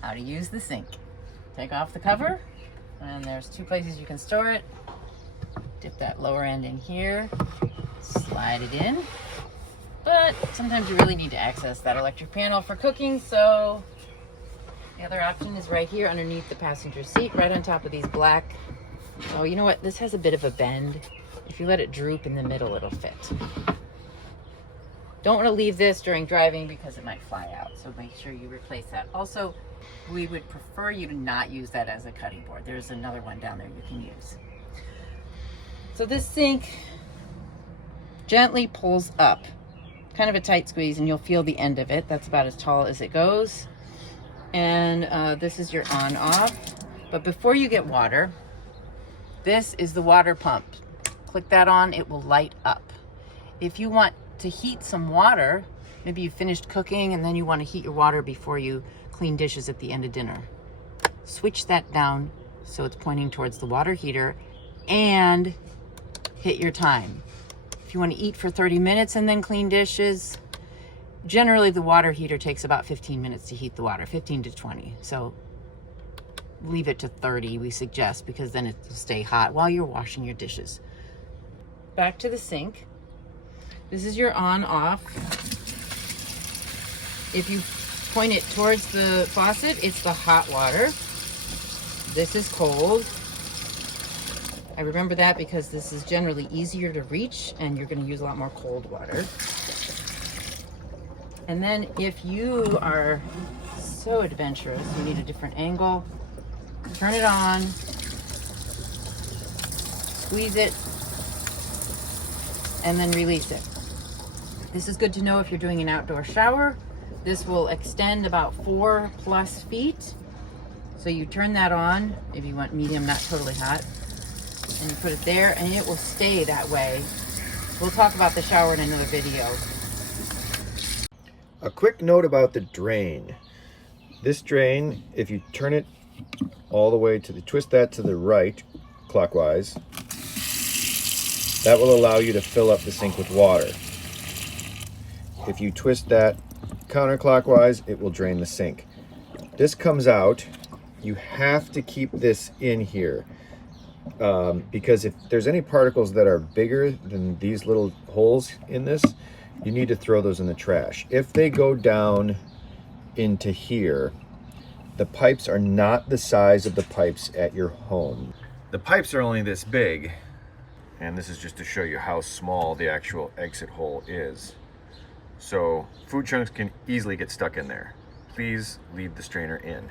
how to use the sink. Take off the cover, and there's 2 places you can store it. Dip that lower end in here, slide it in. But sometimes you really need to access that electric panel for cooking, so the other option is right here underneath the passenger seat, right on top of these black. Oh, you know what? This has a bit of a bend. If you let it droop in the middle, it'll fit. Don't want to leave this during driving because it might fly out, so make sure you replace that. Also, we would prefer you to not use that as a cutting board. There's another one down there you can use. So this sink gently pulls up, kind of a tight squeeze, and you'll feel the end of it. That's about as tall as it goes. And this is your on-off. But before you get water, this is the water pump. Click that on, it will light up. If you want to heat some water, maybe you finished cooking and then you want to heat your water before you clean dishes at the end of dinner, switch that down so it's pointing towards the water heater and hit your time. If you want to eat for 30 minutes and then clean dishes, generally the water heater takes about 15 minutes to heat the water, 15 to 20. So leave it to 30, we suggest, because then it will stay hot while you're washing your dishes. Back to the sink. This is your on-off. If you point it towards the faucet, it's the hot water. This is cold. I remember that because this is generally easier to reach and you're going to use a lot more cold water. And then if you are so adventurous, you need a different angle, turn it on, squeeze it, and then release it. This is good to know if you're doing an outdoor shower. This will extend about 4+ feet. So you turn that on, if you want medium, not totally hot, and you put it there, and it will stay that way. We'll talk about the shower in another video. A quick note about the drain. This drain, if you turn it all the way to the, twist that to the right, clockwise, that will allow you to fill up the sink with water. If you twist that counterclockwise, it will drain the sink. This comes out. You have to keep this in here because if there's any particles that are bigger than these little holes in this, you need to throw those in the trash. If they go down into here, the pipes are not the size of the pipes at your home. The pipes are only this big, and this is just to show you how small the actual exit hole is. So food chunks can easily get stuck in there. Please leave the strainer in.